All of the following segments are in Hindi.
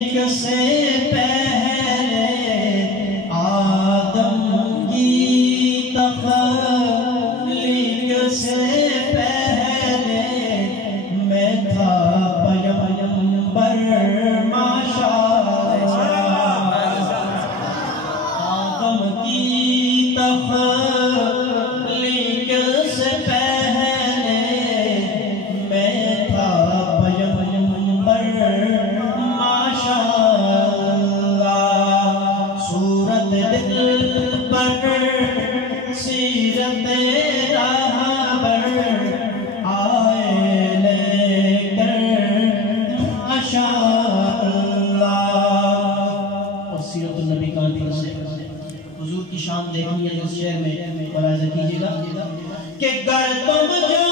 से पहले आदम की तख्लीक से पहले मैं था पैगंबर माशाअल्लाह। आदम की तख्लीक से पहले मैं था पैगंबर सूरत दिल पर सीरत रहबर आए लेकर माशाअल्लाह। और सीरत नबी का दिल से हुजूर की शान देखनी है इस शेर में, मुलाहिजा कीजिएगा कि गर तुम जो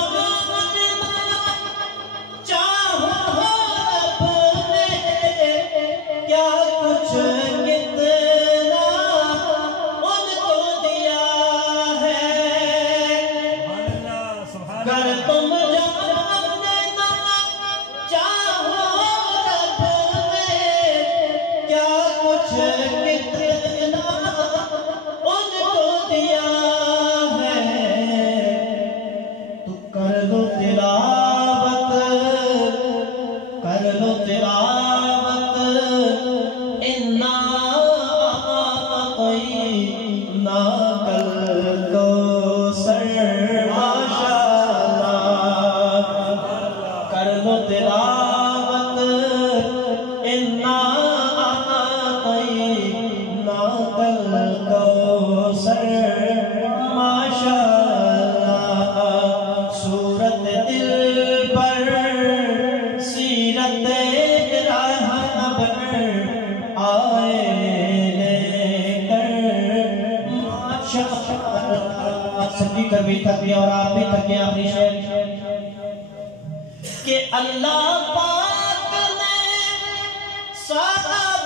कर तुम जानना चाहो रब ने क्या कुछ कितना उनको दिया है, तो कर लो तिलावत इन्ना ना कल को सर तिलावत इन्ना ना कल कौसर माशाअल्लाह। सूरत दिल पर सीरत रहबर आए लेकर माशाअल्लाह। सभी कभी थके और आप भी थके अपनी शेर कि अल्लाह पाक ने साफ